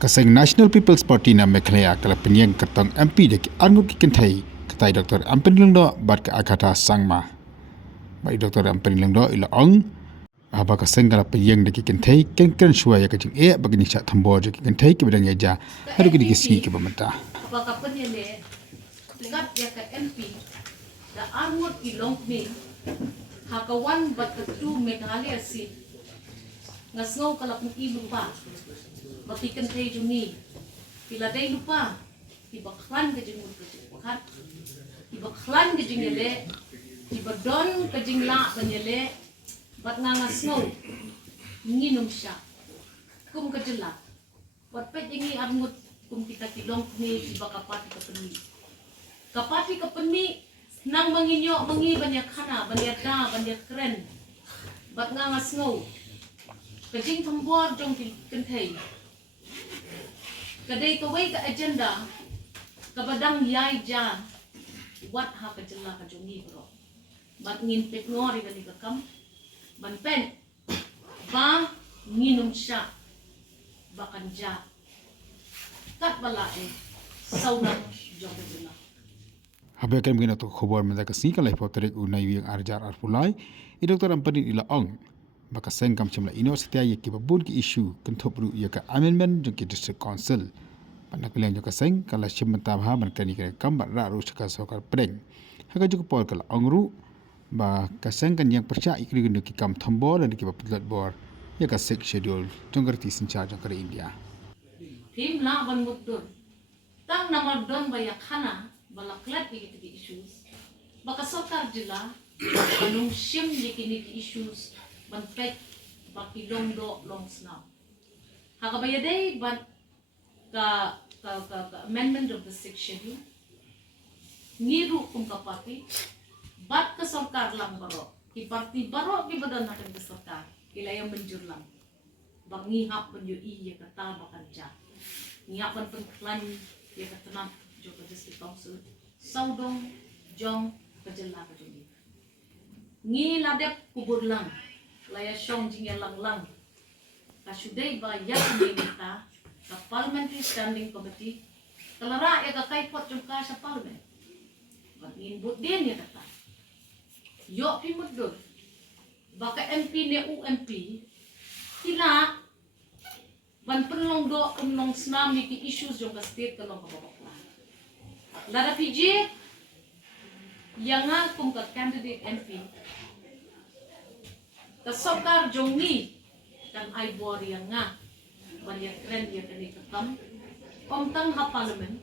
Kaseng National People's Party na Mekhlaya kala penyeng ketong MP deki angut ki Kynthei ketai Dr. Ampen Lengdo bat ke akata sangma. Bai Dr. Ampen Lengdo ila ong aba kaseng kala penyeng deki Kynthei ken suaya ke jing bagi ni chat thombor deki Kynthei ke bedang eja haru ki dikisi ke bamenta. Aba kapan ye ngat ya ke MP da angut ilong ni hakawan bat ketu Meghalaya si ngasngau kala pun lupa baki Kynthei juni pila dai lupa tiba klan ke jing kan tiba klan ke jing le tiba don ke jing la banyele bat ngasngau nginum sya kum ke jela bat pet jingi angut kum kita kilong ni tiba kapati ke peni nang manginyo mangi banyak khana banyak da banyak kren bat ngasngau kajing thombor jong Kynthei kadai kawai ka agenda kabadang yai ja wat ha ka jela ka jongi bro bat ngin pek ngori bani ka kam ban pen ba nginum sya bakan ja kat bala saudang jong ka jela Habe kan mungkin atau khobor menda kasi kalai potrik unai wiang arjar arpulai Dr. Ampen ila ong baka sengkam chimla university ye ki babun ki issue kenthopru ye ka amendment jo ki district council panaklian jo ka seng kala chimta bha man kani ke kambar ra ru chaka sokar preng haga jo por kala ongru ba ka seng kan yang percha ikri gundu ki kam thombor dan ki bablat bor ye ka sek schedule jonggarti sincha jongkar India tim la ban mudur tang namar don baya khana bala klat ki issues baka sokar jila anung shim ye ki issues ban pek baki long do long snow hakabaya day ban ka amendment of the sixth schedule ngiru kum ka party bat ka sarkar lang baro ki party baro ki badan natin ka sarkar ilayang menjur lang bang ngihap ban yu iya kata bakan ja ngihapan pengklan ya katanam jo ka district council saudong jong kajela ka jong ngi ladep kubur lang laya syong jingya lang kasudai ba yak ni kita ka parliamentary standing committee kalara ya ka kai pot jong ka sa parliament bagin but din ya kata yo pi mudur baka MP ne UMP kila ban penlong do umnong snam ni ki issues jong ka state ka long ka babakla lara PJ yang kum ka candidate MP kasokar jong ni dan ai bor yang banyak kren dia kini ketam tang ha parlimen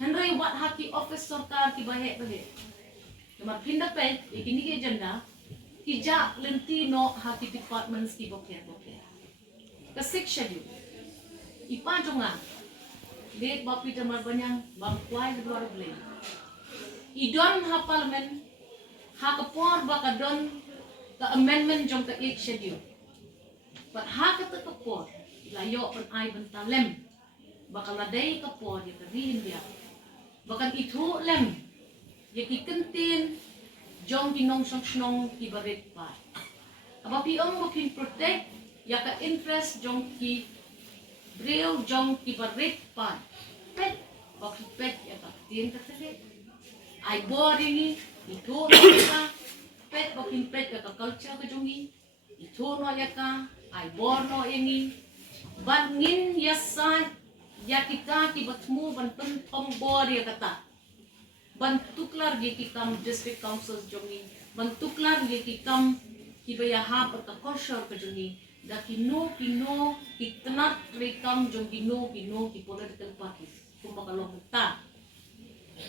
henry wat haki office sarkar ki bahe nama pindah pe ikini ke agenda ki ja lenti no haki departments ki boke ka six schedule ipa jonga le bapi tamar banyang bang kwai luar ble idon ha parlimen ha kapor bakadon the amendment jong the 8th schedule but ha kata kapor layo pun ai bentalem bakal ladai kapor ya kari India bakal itu lem ya ki kentin jong dinong snong ki baret pa aba piong makin protect ya ka interest jong ki breu jong ki baret pa pet bakal pet ya ka tin ka tele ai boring itu ka pet bakin pet ka culture ka jongi itu no ya ka ai bor no ini ban ngin yasan ya kita ki batmu ban pen thombor ya kata ban tuklar ye ki kam district councils jongi ban tuklar ye ki kam ki baya ha ka kosher ka jongi da ki no ki tenat rekam jongi no ki political parties kumakalong ta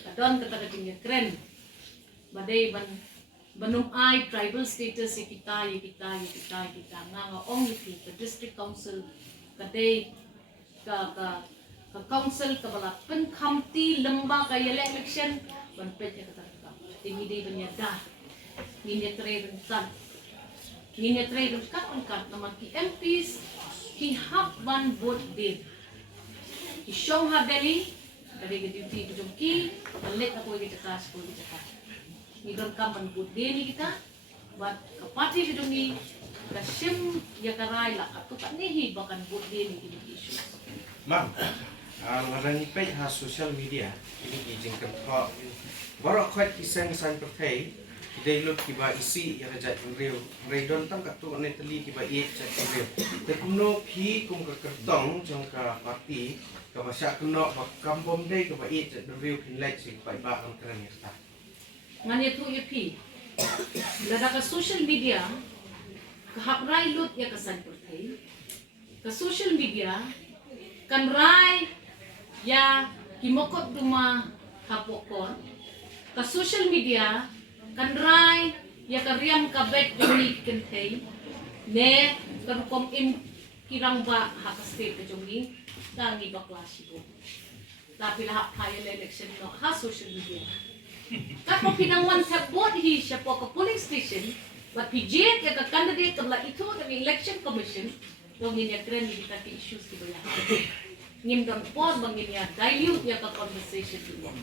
kadon kata ka jinge kren badai ban banung ai tribal status kita nga ong iti ka district council kadai ka council ka bala pen khamti lamba ka election ban pet ya kata tingi dei banya da ni trade kan naman ki MPs ki hak ban vote din ki shong ha deli kadai ka duty ko ki let ako kita ni don kaman good day ni kita buat ke parti gedung ni kasim ya karai la katukan nihi bakan buat dia ni isu. Ma'am, ngarang ipay ha social media ini izin kempa baru kuat kisah san pertai kita ilut kiba isi ya rajat real redon tam katu neteli kiba ie chat real tekuno phi kum ka kertong jong ka parti ka basya keno ba kampom dei ka ba ie chat real pinlai sing pai ba ang keren ya ta Nganya tu ya pi. Lada ka social media kahap rai lut ya kesan pertai. Ka social media kan rai ya kimokot duma hapokon. Ka social media kan rai ya kariam ka bet joni Kynthei ne karukom im kirang ba hakaste ka joni tangi ba klasiko. Tapi lahap kaya election no ha social media. Kapag pinangwan sa board hi siya po ka polling station, but PJ ya ka candidate kabla ito ng election commission, dong niya kren ni kita issues kiba ya. Ngin don po bangin ya dilute ya ka conversation niya.